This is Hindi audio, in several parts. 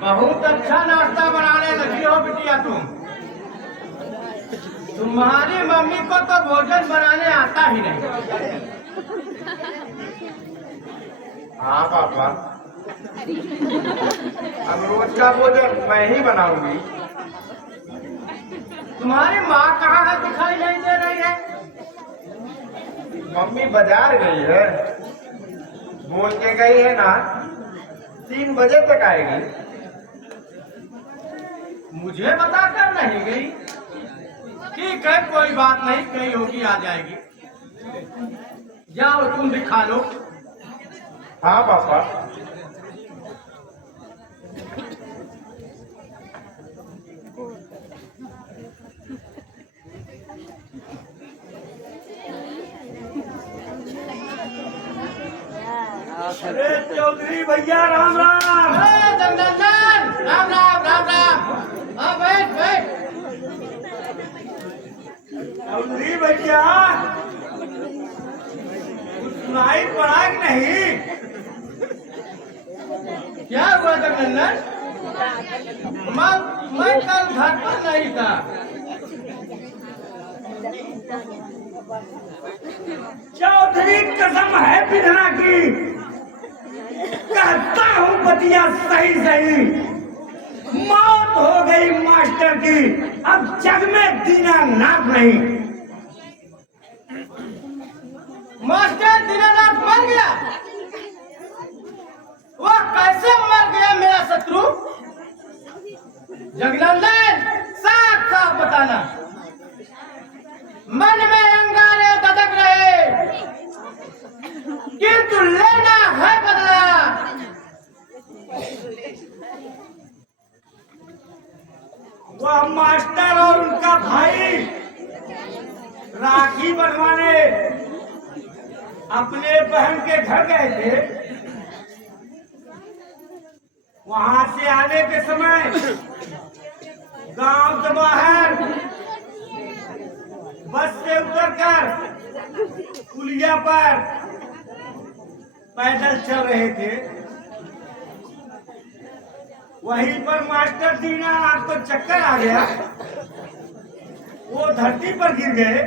बहुत अच्छा नाश्ता बनाने लगी हो बिटिया तुम। तुम्हारी मम्मी को तो भोजन बनाने आता ही नहीं। हाँ पापा, अब रोज का भोजन मैं ही बनाऊंगी। तुम्हारी माँ कहाँ है, दिखाई नहीं दे रही है? मम्मी बाजार गई है, बोल के गई है ना 3 बजे तक आएगी। मुझे बताकर नहीं गई। ठीक है, कोई बात नहीं, कहीं होगी आ जाएगी। जाओ तुम भी खा लो। हाँ पापा। अरे चौधरी भैया राम राम। अरे जगनंदन, राम राम राम राम। हाँ बैठ बैठ। चौधरी भैया कुछ सुनाई पड़ा कि नहीं? क्या हुआ जगनंदन? मैं कल घर पर नहीं था। चौधरी कसम है बिधना की, कहता हूँ बतिया सही सही। मौत हो गई मास्टर की, अब जग में दीनानाथ नहीं। मास्टर दीनानाथ मर गया? वह कैसे मर गया मेरा शत्रु? जगनंदन साफ साफ बताना। मन में अंगारे ददक रहे, किंतु लेना है बदला। वह मास्टर और उनका भाई राखी बनवाने अपने बहन के घर गए थे। वहां से आने के समय गांव के बाहर बस से उतरकर पुलिया पर पैदल चल रहे थे। वहीं पर मास्टर दीनानाथ को चक्कर आ गया, वो धरती पर गिर गए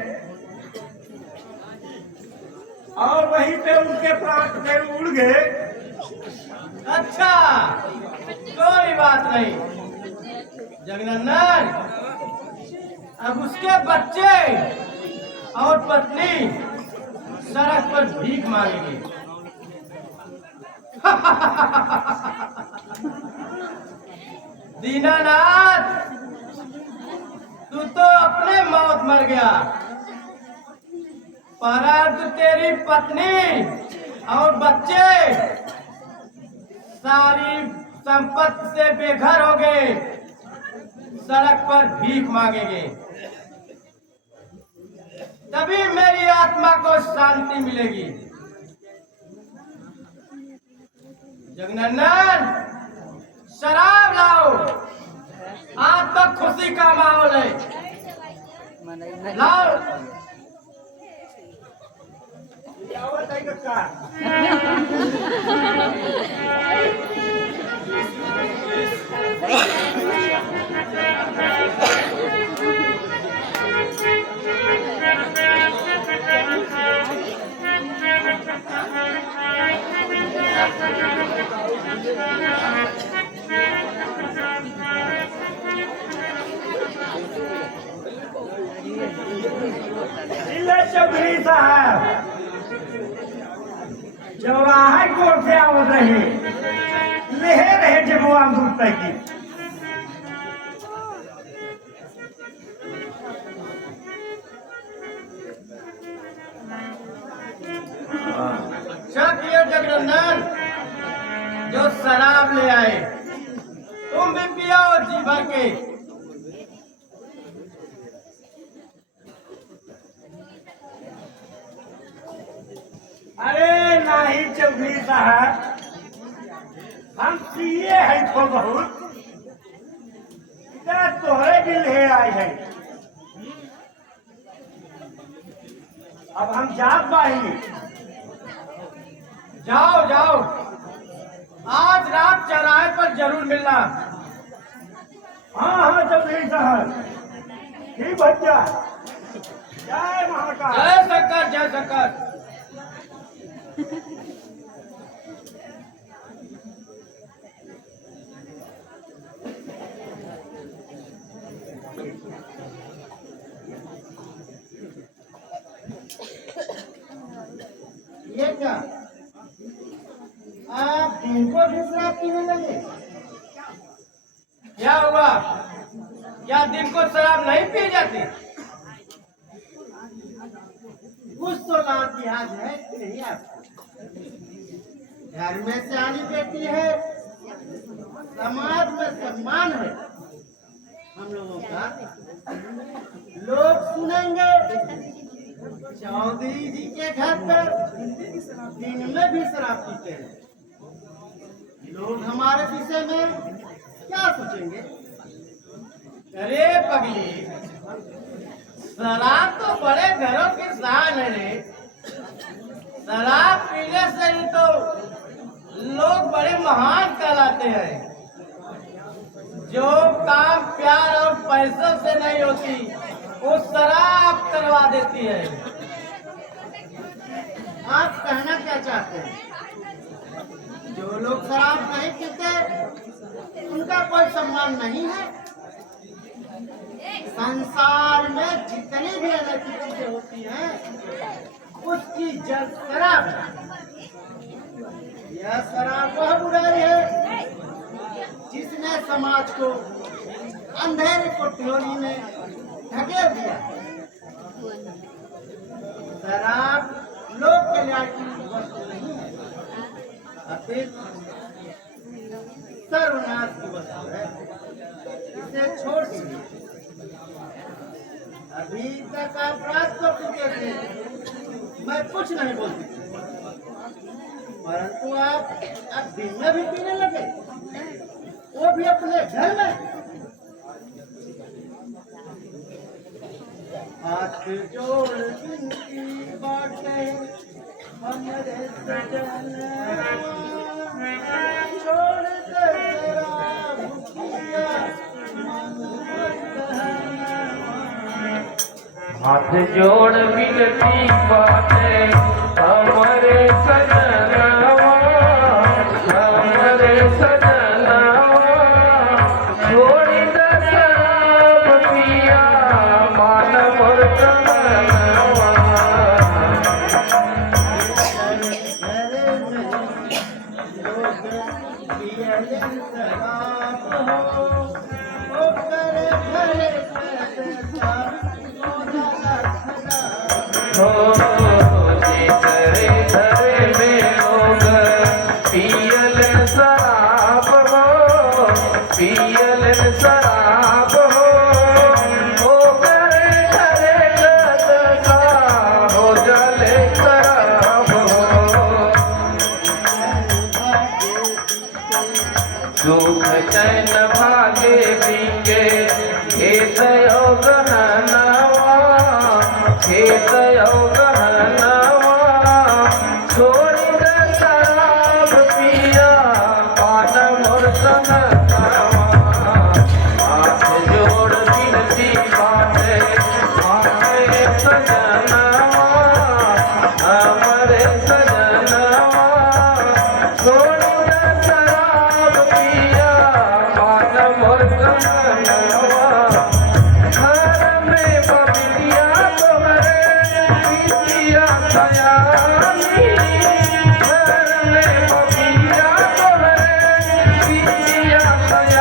और वहीं पे उनके प्राण फिर उड़ गए। अच्छा, कोई बात नहीं जगनंदन। अब उसके बच्चे और पत्नी सड़क पर भीख मांगेंगे। दीनानाथ, तू तो अपने मौत मर गया, परंतु तेरी पत्नी और बच्चे सारी संपत्ति से बेघर हो गए, सड़क पर भीख मांगेंगे। तभी मेरी आत्मा को शांति मिलेगी। जगनंदन, शराब लाओ, आज तो खुशी का माहौल है। लाओ। चौधरी साहब चौराहा की ओर से आवत रहे, लेहे रहे जगवा दूध पैकी। अच्छा किया जगनंदन जो शराब ले आए, तुम भी पियो जी भर के। अरे नहीं चौधरी साहब, हम पिए है तो बहुत, इधर तोहरे भी ले आए हैं। अब हम जात बाही। जाओ जाओ, आज रात चौराहे पर जरूर मिलना। हाँ हाँ चौधरी साहब, ठीक भैया। जय महाकाल। जय शंकर, जय शंकर। ये क्या, आप दिन को भी शराब पीने लगे? क्या हुआ? क्या दिन को शराब नहीं पी जाती? कुछ तो लाल लिहाज है कि नहीं आपको? घर में सियानी बेटी है, समाज में सम्मान है हम लोगों का। लोग सुनेंगे चौधरी जी के घर पर दिन में भी शराब पीते हैं। लोग हमारे विषय में क्या सोचेंगे? अरे पगली, शराब तो बड़े घरों की शान है रे। शराब पीने से ही तो लोग बड़े महान कहलाते हैं। जो काम प्यार और पैसों से नहीं होती, वो शराब करवा देती है। आप कहना क्या चाहते हैं? जो लोग शराब नहीं पीते उनका कोई सम्मान नहीं है? संसार में जितनी भी अनैतिक चीजें होती हैं उसकी जड़ शराब है। यह शराब वह बुराई है जिसने समाज को अंधेरे कोठरी में ढकेल दिया। शराब लोक कल्याण की वस्तु नहीं है, अपितु सर्वनाश की वस्तु है। इसे छोड़ दीजिए। अभी तक आप रात को पीते थे, मैं कुछ नहीं बोलती थी, परंतु आप अब दिन में भी पीने लगे, वो भी अपने घर में। हाथ जोड़ विनती बाटे हमरे सजन, छोड़ दे शराब पिया मन बहन। हाथ जोड़ विनती बाटे हमरे सजनवा, हमरे सजनवा, छोड़ दे शराब पिया मन मोर तमनवा। घर में लोग पियले शराब हो, ओकर घरे पैसा सोना खराब। हो तेरे घर में लोग पियल शराब हो, पियल शराब हो, हो करे घरे गदसा हो जले शराब हो। सुख चैन भागे पीके खेत योग गहनवा, खेत योग गहनवा, छोड़ दे शराब पिया पान मोर तमनवा। हाथ जोड़ विनती बाटे हमरे सजनवा, हमरे सजनवा, छोड़ दे शराब पिया पान मोर तमनवा। घर में बबिया तोहरे बिटिया सयानी, घर में बबिया तोहरे बिटिया सयानी।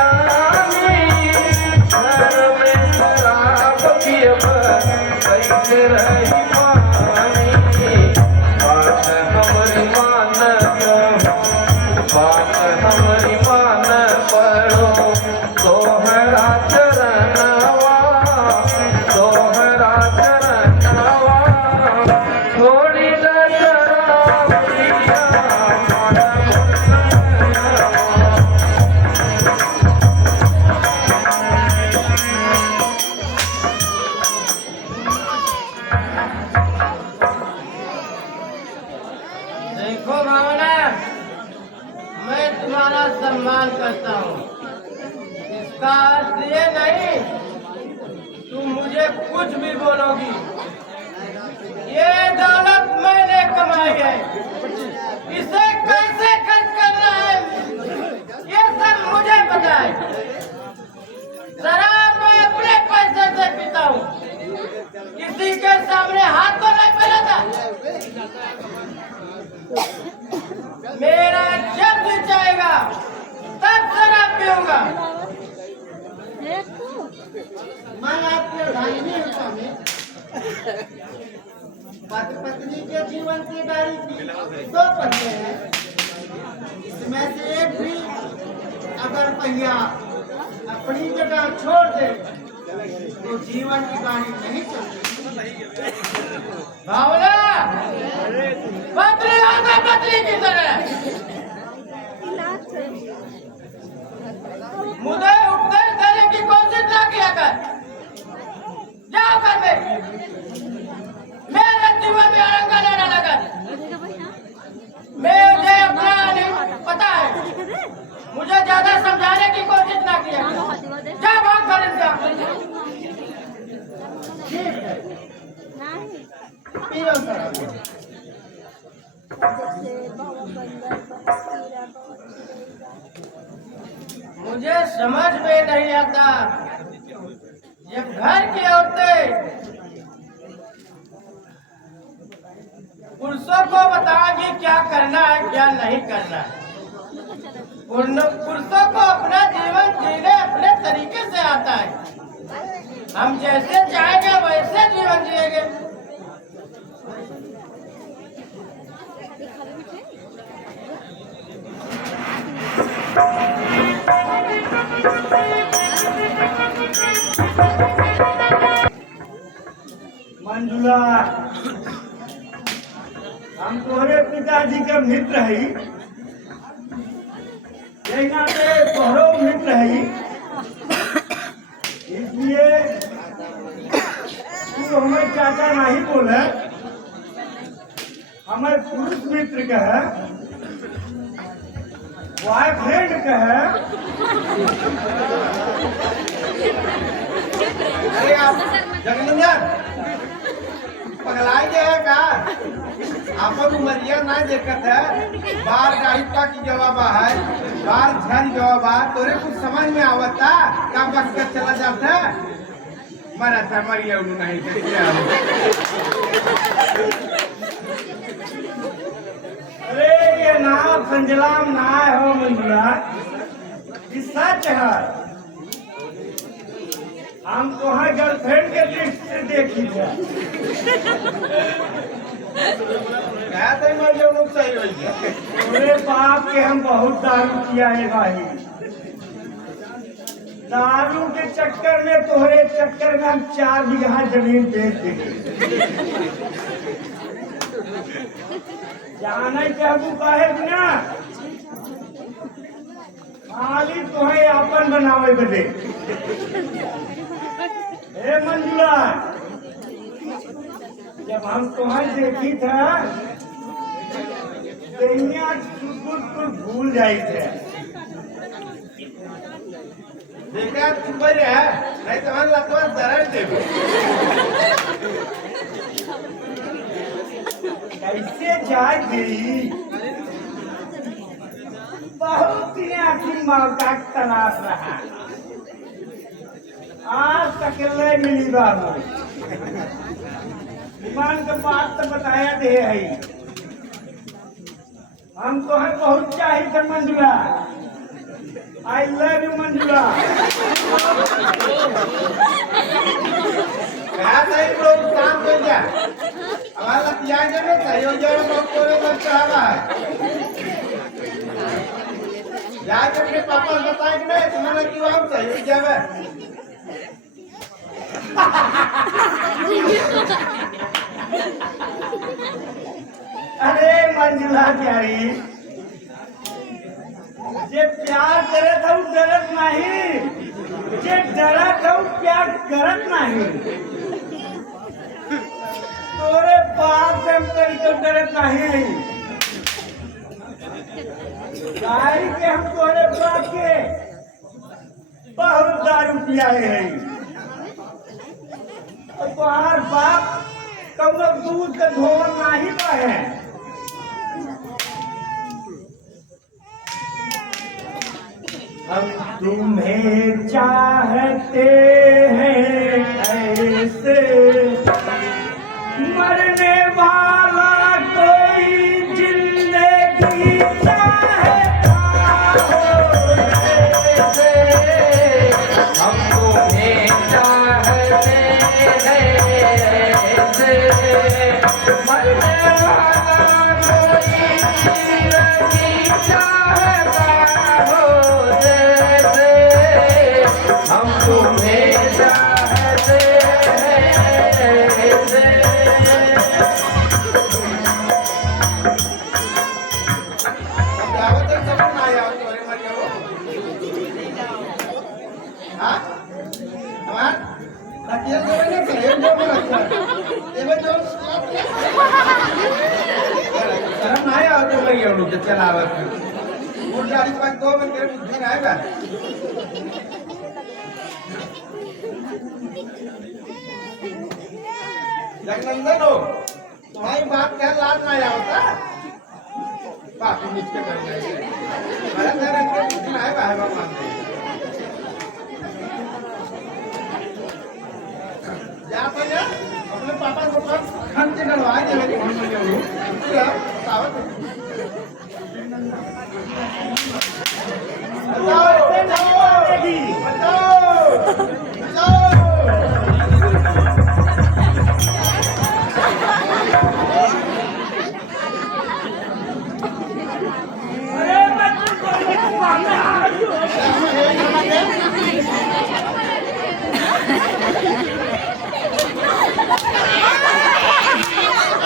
ये नहीं, तुम मुझे कुछ भी बोलोगी। ये दौलत मैंने कमाई है, इसे कैसे खर्च करना है ये सब मुझे पता है। शराब मैं अपने पैसे से पीता हूँ, किसी के सामने हाथ तो नहीं फैलाता। मेरा जब जी चाहेगा तब शराब पीऊंगा। मैं आपके भाई नहीं हूँ स्वामी। पति पत्नी के जीवन की गाड़ी की दो पहिए हैं, इसमें से एक भी अगर पहिया अपनी जगह छोड़ दे तो जीवन की गाड़ी नहीं चलती। भावना पत्नी होगा पत्नी की तरह, मुझे उपदेश देने की कोशिश ना किया कर। जाओ घर में, मेरे जीवन में अड़ंगा लेना लगा। मुझे अपना नहीं पता है, मुझे ज्यादा समझाने की कोशिश ना किया कर। जा भाग कर जा। ठीक है, पियो शराब। मुझे समझ में नहीं आता, जब घर की औरतें पुरुषों को बताएंगी क्या करना है क्या नहीं करना है। पुरुषों को अपना जीवन जीने अपने तरीके से आता है, हम जैसे चाहेंगे वैसे जीवन जिएंगे। मंजुला, हम तोहरे पिताजी के मित्र है, यहाँ पे तोहरो मित्र है, इसलिए तू हमें चाचा नहीं बोले, हमारे पुरुष मित्र का है, बॉयफ्रेंड का है। अरे आप जगनंदन पगलाई जे है का आपन उमरिया ना देखत है, बार गाड़ी का की जवाब है, बार झन जवाब है, तोरे कुछ समझ में आवता का बक के चला जाता मरा था मरिया उन नहीं देखिए। अरे ये नाम संजलाम ना हो मंजुला, ये सच है। हम तुम्हारे गर्लफ्रेंड के दृष्टि से देखी थे। क्या तो मर जो लोग सही हो गया। मेरे बाप के हम बहुत दारू किया है भाई, दारू के चक्कर में तोहरे चक्कर में हम 4 बीघा जमीन बेच देंगे। जाने चाहू काहे बिना खाली तोहे आपन बनावे बदे। हे मंजुला, जब हम तुम्हें देखी था तो भूल जाई थे। देखा सुपर है नहीं तो हम लगवा दरड़ देबो। कैसे जाएगी, बहुत ही आखिर मौका तलाश रहा, आज तक ले मिली बाबू। ईमान के बात तो बताया दे है, हम तो है बहुत चाहिए Manjula. I love you Manjula. कहा सही लोग काम कर जा हमारा पियाज में सही हो जाए तो कोई मत चाहता है। जाके अपने पापा को बताए कि नहीं तुम्हारा क्यों हम सही हो जाए। अरे मंजुला प्यारी, जे प्यार करे था वो डरत नहीं, जे डरा था वो प्यार करत नहीं। तोरे बाप से हम कहीं तो डरत नहीं, गाड़ी के हम तोरे बाप के बहुत रुपया है तोहार बाप कौनो दूध के धोवन नहीं बहे हम तुम्हें चाहते हैं ऐसे मरने वाला कोई जिंदगी चाहता हो ऐसे। हम तुम्हें चाहते हैं ऐसे मरने वाला कोई जिंदगी चाहता हो जैसे हम तुम्हें चाहते हैं ऐसे। समझावत है, समझ ना आया तोरे मरिया वो। हाँ? हमार? तकिया जोड़े ना करे, एक जोड़ में रखता है। ये बस जोड़ शर्म ना आया तो मरिया वो जो चलावत है। वो जारी पास 2 मिनट तेरे बुद्धि ना आएगा। जगनंदन हो, तुम्हारी बात क्या लाज ना आया होता? पापी नीचे कर जाएंगे। मेरा तेरे को बुद्धि ना आएगा, है भगवान को। जा तो जा, अपने पापा को पास खंड से डलवाए दे मेरी घर में जाऊँ। क्या? बताओ। अरे मैं तुमको मारने आ रही हूँ।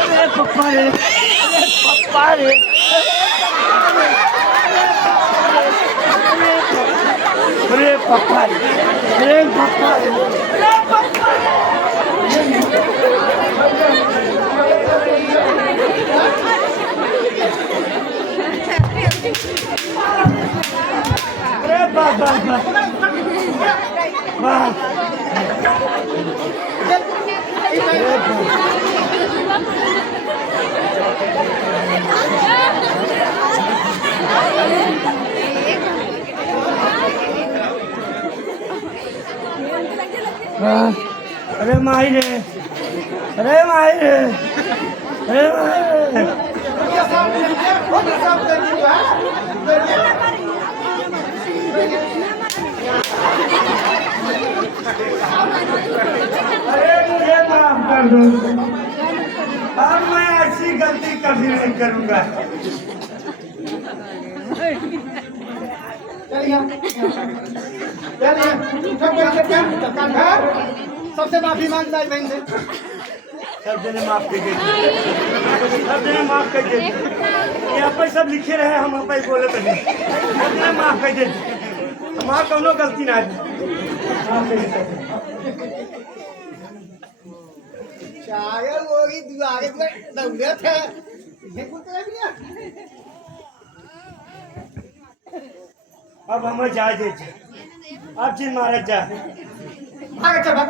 अरे पप्पा रे, अरे पप्पा रे, अरे पप्पा रे, अरे पप्पा रे, अरे पप्पा अरे बाबा अरे माई रे, अरे माई रे, अरे माई रे। अरे मुझे माफ कर दो, अब मैं ऐसी गलती कभी नहीं करूंगा। सबसे माफी मांगता है बहन से। सब जने माफ कर दे, सब जने माफ कर दे। यहाँ पर सब लिखे रहे, हम आप बोले तो नहीं। सब जने माफ कर दे, हमारा कौनो गलती ना है। शायद वो ही दुआरे पे दौड़े थे। ये बोलते हैं भैया। अब हमें जा दे, अब जिन मारा जा। भाग अच्छा भाग,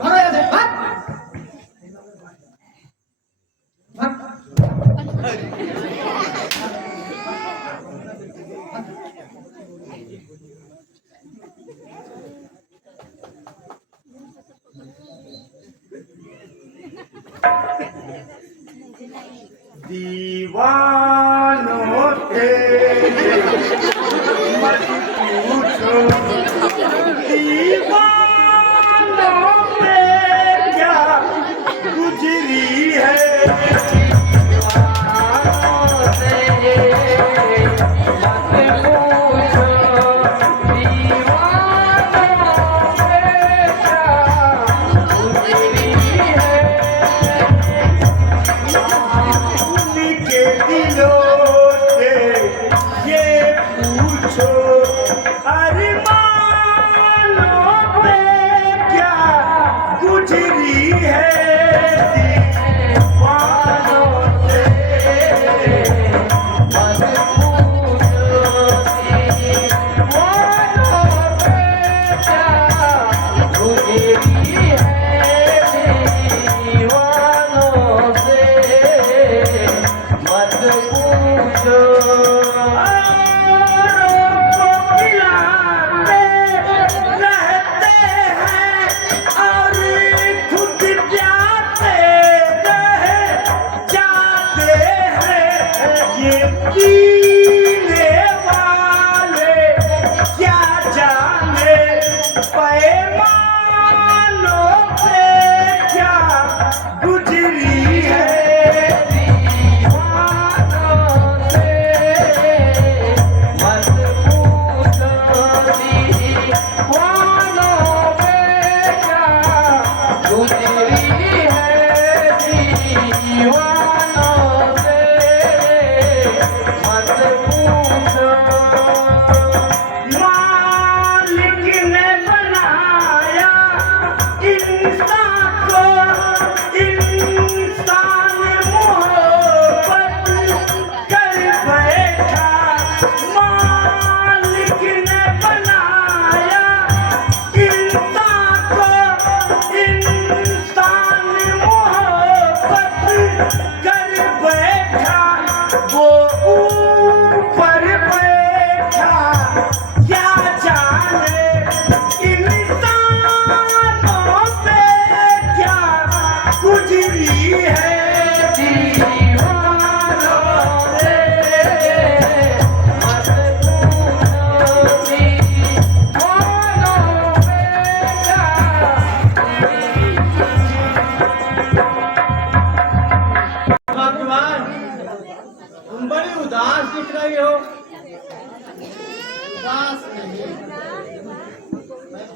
भागो यहाँ से, भाग। दीवानों तेरे मत पूछो, दीवानों में क्या गुजरी है। दीवानों तेरे मत पूछो, दीवानों में क्या गुजरी है। के दिलों से ये पूछो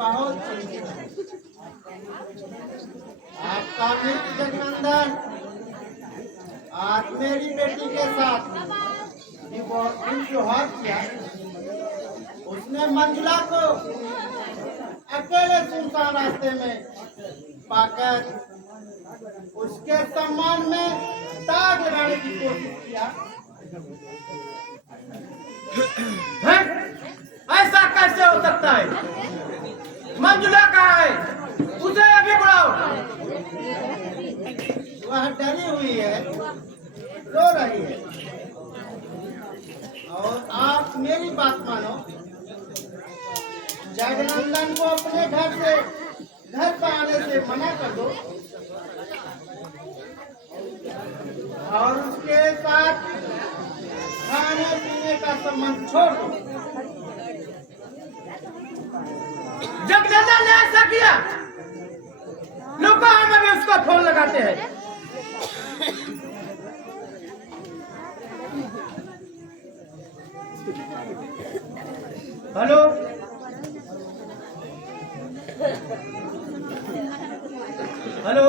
बहुत चिंतित है। आपका मित्र जगनंदन आज मेरी बेटी के साथ व्यवहार किया। उसने मंजुला को अकेले सुनसान रास्ते में पाकर उसके सम्मान में दाग लगाने की कोशिश किया। हैं? ऐसा कैसे हो सकता है? मंजुला कहाँ है? उसे अभी बुलाओ। वह डरी हुई है, रो रही है। और आप मेरी बात मानो, जगनंदन को अपने घर पर आने से मना कर दो और उसके साथ खाने पीने का संबंध छोड़ दो। जगनंदन ने ऐसा किया। रुको, हम अभी उसको फोन लगाते हैं। हेलो, हेलो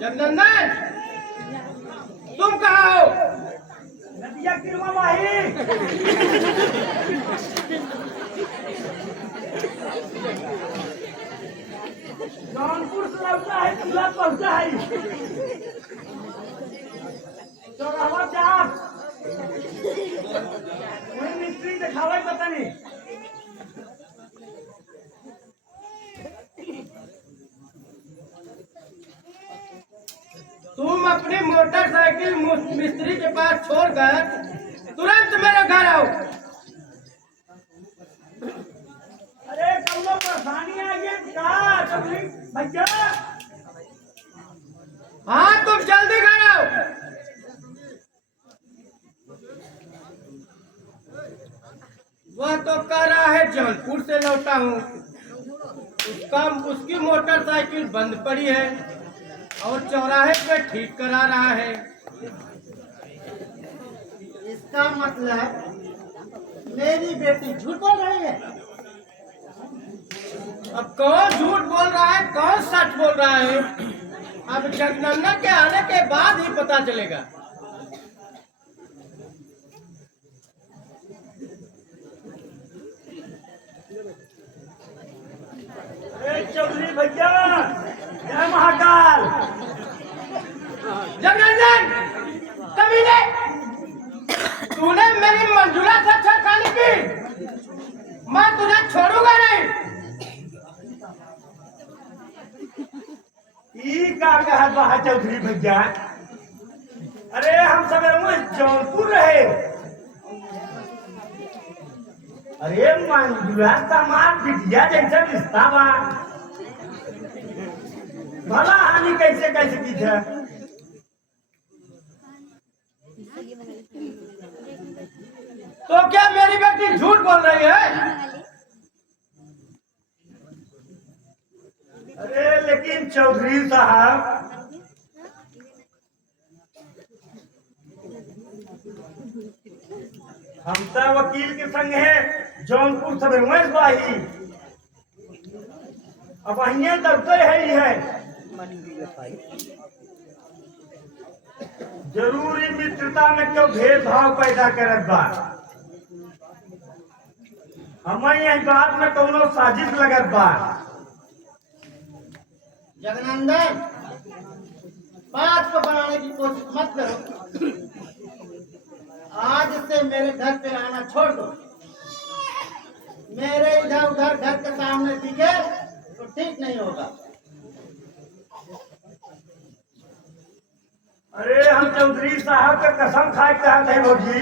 जगनंदन, तुम कहाँ हो? नदिया किरवा माही जौनपुर से लौटा है, तुला पहुंचा है चौराहा जा वही मिस्त्री दिखावे पता नहीं। तुम अपनी मोटरसाइकिल मिस्त्री के पास छोड़कर तुरंत मेरे घर आओ। अरे कौनो परेशानी आ गई का तकलीफ भैया? हाँ, तुम जल्दी घर आओ। वह तो कह रहा है जौनपुर से लौटा हूँ। उसकी मोटरसाइकिल बंद पड़ी है और चौराहे पे ठीक करा रहा है। इसका मतलब मेरी बेटी झूठ बोल रही है। अब कौन झूठ बोल रहा है, कौन सच बोल रहा है, अब जगनंदन के आने के बाद ही पता चलेगा। चौधरी भैया, जय महाकाल। जगनंदन, कमीने, तूने मेरी मंजुला से छेड़खानी की। मैं तुझे छोड़ूंगा नहीं। ई का कहत बा चौधरी भैया? अरे हम सब जौनपुर रहे। अरे मंजुला तमाम बिटिया जैसा रिश्ता बा, भला हानि कैसे कैसे की था? तो क्या मेरी बेटी झूठ बोल रही है? अरे लेकिन चौधरी साहब, हम तो वकील के संग है जौनपुर सब बाही। अब अहिए दफ्तर है ही है। जरूरी मित्रता में क्यों भेदभाव पैदा करत बा? हमें यही बात में कोनो साजिश लगत बा। जगनंदन, बात को बनाने की कोशिश मत करो। आज से मेरे घर पे आना छोड़ दो। मेरे इधर उधर घर के सामने दिखे तो ठीक नहीं होगा। अरे हम चौधरी साहब के कसम खाए कहते हैं भौजी,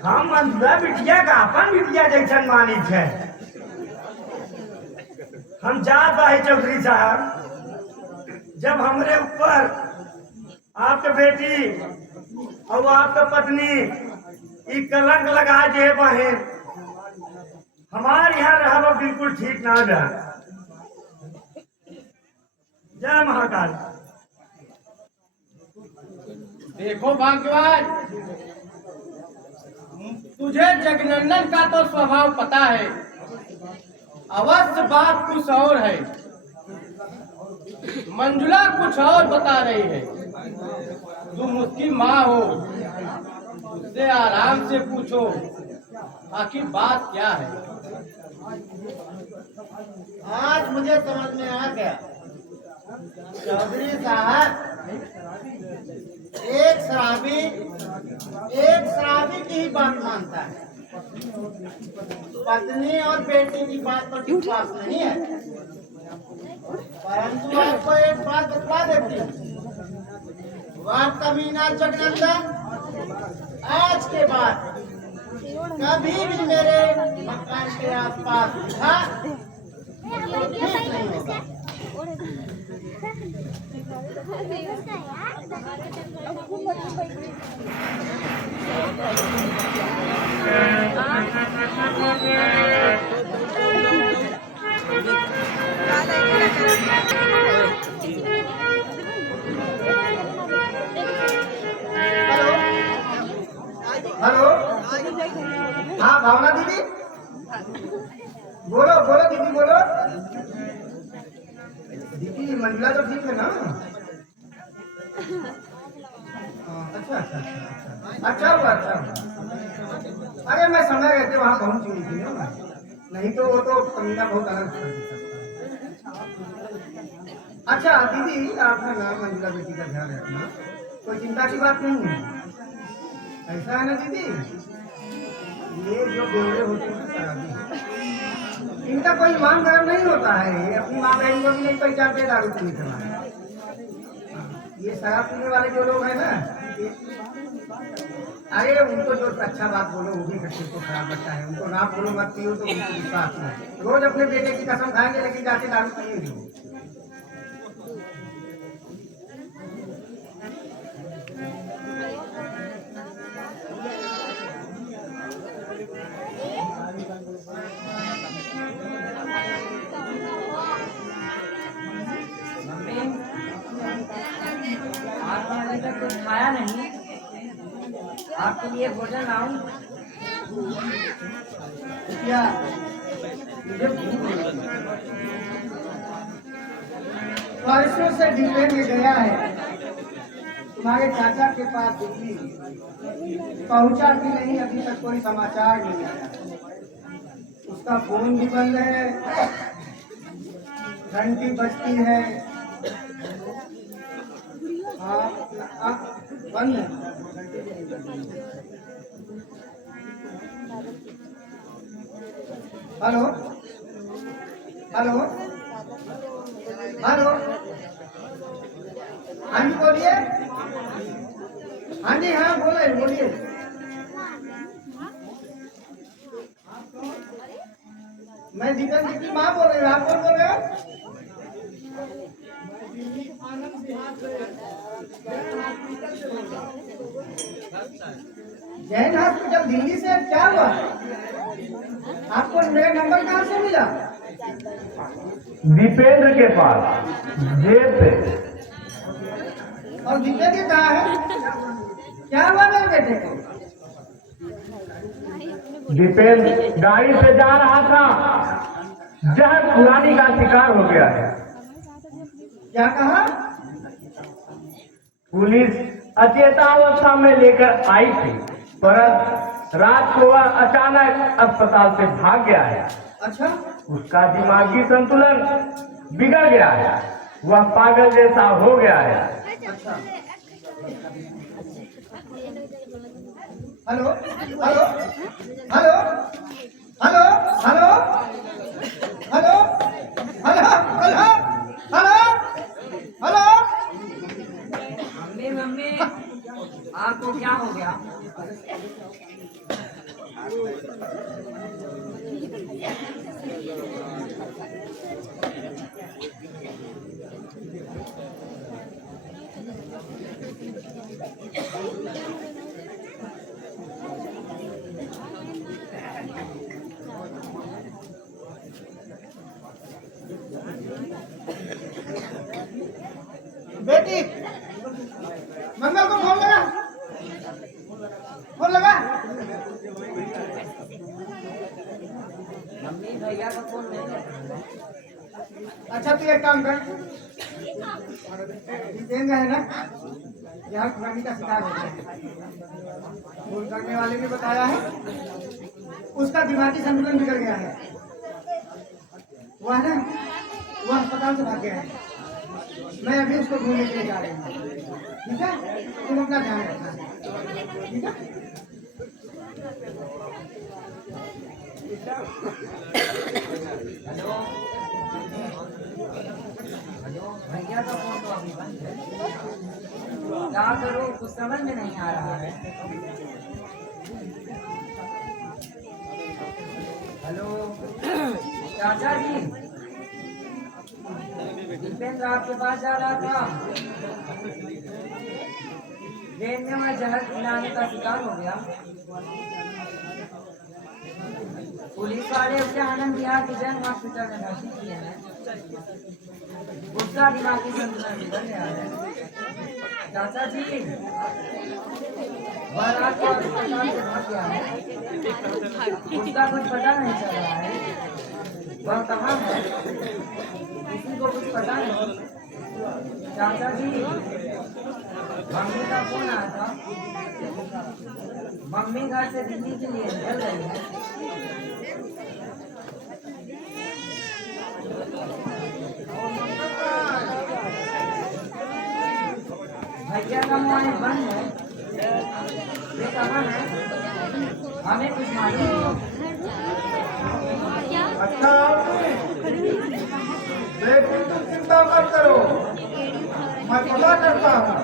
हम मंजुला बिटिया का अपन बिटिया जैसन मानी है। हम जात रहे चौधरी साहब, जब हमरे ऊपर आपके बेटी और आपका पत्नी ई कलंक लगा जे बहन, हमारे यहाँ रहा बिल्कुल ठीक ना बा। जय महाकाल। देखो भाग्यवान, तुझे जगनंदन का तो स्वभाव पता है अवश्य बात कुछ और है। मंजुला कुछ और बता रही है। तुम उसकी माँ हो, उससे आराम से पूछो आखिर बात क्या है। आज मुझे समझ में आ गया, चौधरी साहब एक शराबी की ही बात मानता है, पत्नी और बेटी की बात पर विश्वास नहीं है। परंतु आपको एक बात बता देती हूँ, वह कमीना जगनंदन आज के बाद कभी भी मेरे मकान के आसपास दिखा तो ठीक नहीं होगा। हेलो, हाँ भावना दीदी, बोलो बोलो दीदी बोलो। दीदी मंजुला तो ठीक है ना? अच्छा अच्छा अच्छा अच्छा हुआ अच्छा हुआ। अरे मैं समय रहते वहाँ पहुँच गई थी ना, नहीं तो वो तो कमीना बहुत अलग था। अच्छा दीदी, आपका नाम मंजुला बेटी का ध्यान रखना, कोई चिंता की बात नहीं है। ऐसा है ना दीदी, ये जो बेवड़े होते हैं शराबी, इनका कोई ईमान गर्म नहीं होता है। ये अपनी माँ बहन को भी नहीं पहचानते दारू पीने के बाद। ये शराब पीने वाले जो लोग हैं ना, अरे उनको जो अच्छा बात बोलो वो भी बच्चे को खराब लगता है। उनको ना बोलो मत पियो तो उनको विश्वास नहीं। रोज अपने बेटे की कसम खाएंगे लेकिन जाके दारू पिएंगे। आपने अभी तक कुछ खाया नहीं, आपके लिए भोजन लाऊं? क्या मुझे परसों से डिब्बे में गया है तुम्हारे चाचा के पास दिल्ली, पहुंचा कि नहीं अभी तक कोई समाचार नहीं आया। उसका फोन भी बंद है, घंटी बजती है, हाँ बंद है। हेलो हेलो हेलो, हाँ जी बोलिए। हाँ जी हाँ बोले बोलिए। मैं जीतन जी की माँ बोल रही हूँ, आप कौन बोल रहे हो? जैन हॉस्पिटल दिल्ली से क्या हुआ? आपको मेरा नंबर कहाँ से मिला? दीपेंद्र के पास जेब पे। और दीपेंद्र कहाँ है? क्या हुआ मेरे बेटे को? दीपेंद्र गाड़ी से जा रहा था, जहर पुरानी का शिकार हो गया है। क्या कहा? पुलिस अचेतावस्था में लेकर आई थी, पर रात को वह अचानक अस्पताल से भाग गया है। अच्छा, उसका दिमागी संतुलन बिगड़ गया है, वह पागल जैसा हो गया है। अच्छा। Hello hello hello hello hello hello hello hello hello hello. Mummy mummy, आपको क्या हो गया? बेटी, मंगल को फोन लगा, फोन लगा। मम्मी भैया का फोन नहीं है। अच्छा तू एक काम कर, जितेंद्र है ना, यहाँ खुरानी का शिकार हो गया है। फोन करने वाले ने बताया है उसका दिमागी संतुलन बिगड़ गया है। वह ना वह अस्पताल से भाग गया है। मैं अभी उसको ढूंढने के लिए जा रही हूँ। ठीक है, तुम अपना ध्यान रखना। ठीक है। भैया का फोन तो अभी बंद है। क्या करूं कुछ समझ में नहीं आ रहा है। हेलो चाचा जी, दीपेंद्र आपके पास जा रहा था। ट्रेन में मैं जहर पिलाने का शिकार हो गया। पुलिस वाले उसे आनंद विहार की जन हॉस्पिटल में भर्ती किए हैं। उसका दिमागी संतुलन बिगड़ गया है। चाचा जी वह रात को अस्पताल से भाग गया है। उसका कुछ पता नहीं चल रहा है। वह कहाँ है, किसी को कुछ पता नहीं। चाचा जी मम्मी का फोन आया था। मम्मी घर से दिल्ली के लिए निकल रही है। भैया का मोबाइल बंद है। ये कहाँ है, हमें कुछ मालूम नहीं। अच्छा लेकिन तुम चिंता मत करो, मैं पता करता हूँ।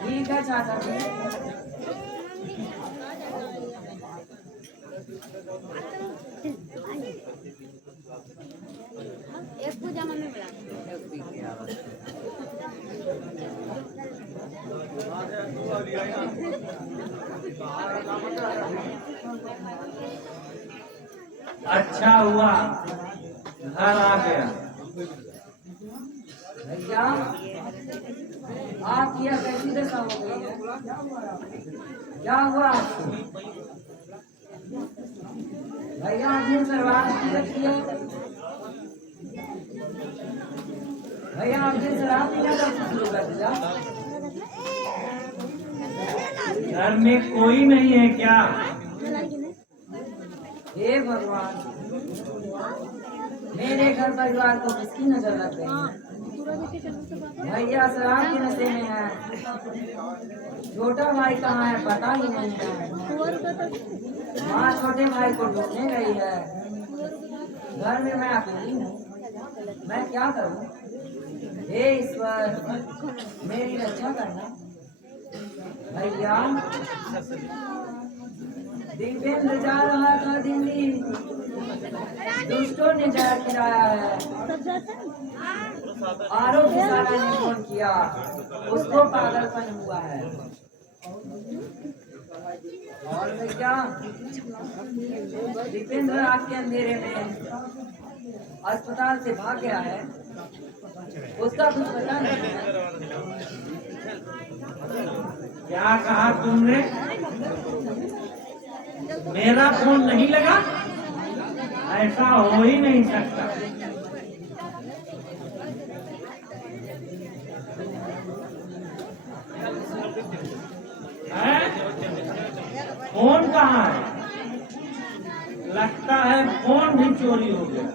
ठीक है चाचा जी। एक पूजा में मिला अच्छा हुआ घर आ गया। भैया आपकी यह कैसी दशा हो गई है, क्या हुआ आपको? भैया आपने शराब पी रखी है। भैया आपने शराब पीना कब शुरू कर दिया? घर में कोई नहीं है क्या? हे भगवान, मेरे घर परिवार को किसकी नजर लग गई है? भैया शराब के नशे में है। छोटा भाई कहाँ है पता ही नहीं है। माँ छोटे भाई को ढूंढने गई है। घर में मैं अकेली हूँ, मैं क्या करूँ? हे ईश्वर मेरी रक्षा करना। भैया दीपेंद्र जा रहा था दिल्ली, दुष्टों ने जहर खिलाया है। आरोपी सारा ने फोन किया, उसको पागलपन हुआ है। और भैया दीपेंद्र रात के अंधेरे में अस्पताल से भाग गया है। उसका कुछ पता नहीं है। क्या कहा तुमने? मेरा फोन नहीं लगा? ऐसा हो ही नहीं सकता। है? फोन कहाँ है? लगता है फोन भी चोरी हो गया।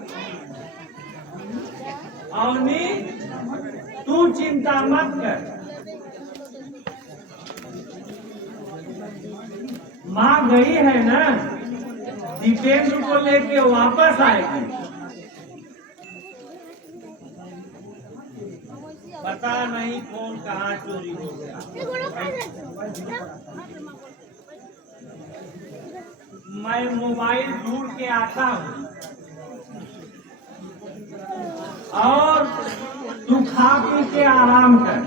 अवनी तू चिंता मत कर, माँ गई है ना, दीपेंद्र को लेके वापस आएगी। पता नहीं फोन कहाँ चोरी हो गया। मैं मोबाइल ढूंढ के आता हूँ और तू खा पी के आराम कर।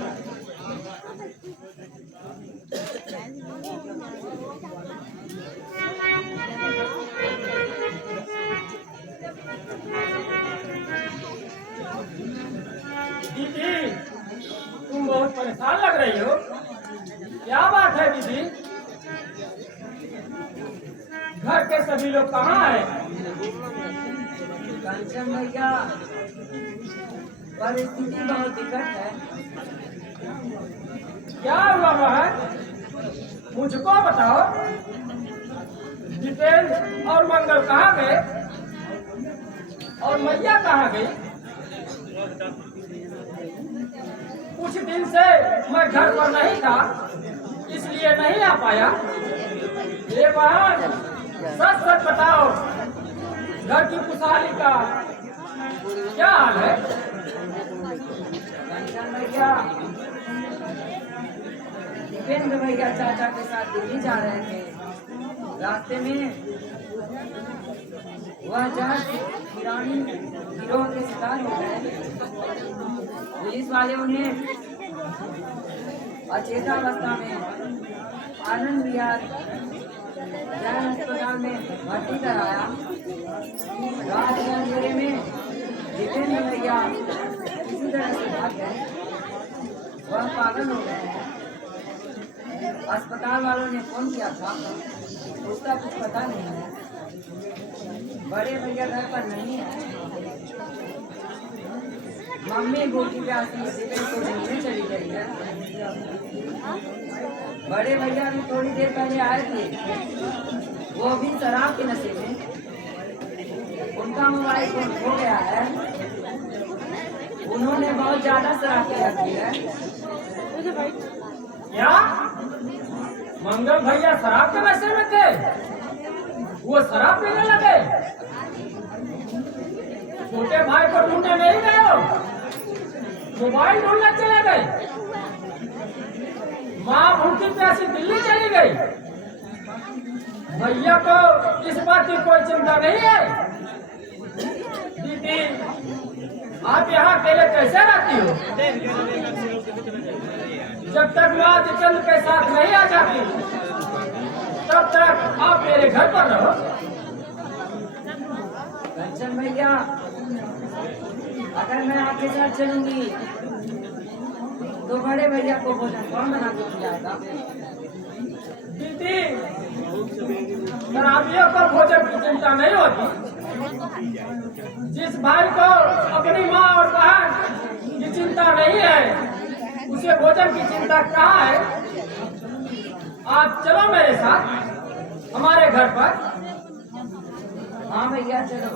दीदी तुम बहुत परेशान लग रही हो, क्या बात है दीदी? घर के सभी लोग कहाँ हैं? कंचन भैया परिस्थिति बहुत विकट है। क्या हुआ बहन, मुझको बताओ। जितेंद्र और मंगल कहाँ गए और मैया कहाँ गई? कुछ दिन से मैं घर पर नहीं था, इसलिए नहीं आ पाया। ये बहन, सच सच बताओ, घर की खुशहाली का क्या हाल है? कंचन भैया दीपेंद्र भैया चाचा के साथ दिल्ली जा रहे थे। रास्ते में वह जहाज गिरानी गिरोह के शिकार हो गए। पुलिस वाले उन्हें अचेतावस्था में आनंद विहार जैन अस्पताल में भर्ती कराया। रात के अंधेरे में दीपेंद्र भैया किसी तरह से भाग गए। वह पागल हो गए हैं। अस्पताल वालों ने फोन किया था, उसका कुछ पता नहीं है। बड़े भैया घर पर नहीं है। मम्मी गोटी प्यासी दीपेंद्र को मिलने चली गई है। बड़े भैया भी थोड़ी देर पहले आए थे, वो भी शराब के नशे में। उनका मोबाइल फोन खो गया है। उन्होंने बहुत ज्यादा शराब पी रखी है। क्या मंगल भैया शराब के नशे में थे? वो शराब पीने लगे? छोटे भाई को ढूंढने नहीं गए हो? मोबाइल ढूंढने चले गए? माँ भूखी प्यासी दिल्ली चली गई? भैया को इस बात की कोई चिंता नहीं है? दीदी, आप यहाँ अकेले कैसे रहती हो? जब तक माँ जितेंद्र के साथ नहीं आ जाती, तब तक आप मेरे घर पर रहो। कंचन भैया, अगर मैं आपके साथ चलूंगी तो बड़े भैया को भोजन कौन बना के खिलाएगा? दीदी, शराबियों को भोजन की चिंता नहीं होती। जिस भाई को अपनी माँ और बहन की चिंता नहीं है, उसे भोजन की चिंता कहाँ है? आप चलो मेरे साथ हमारे घर पर। हाँ भैया चलो।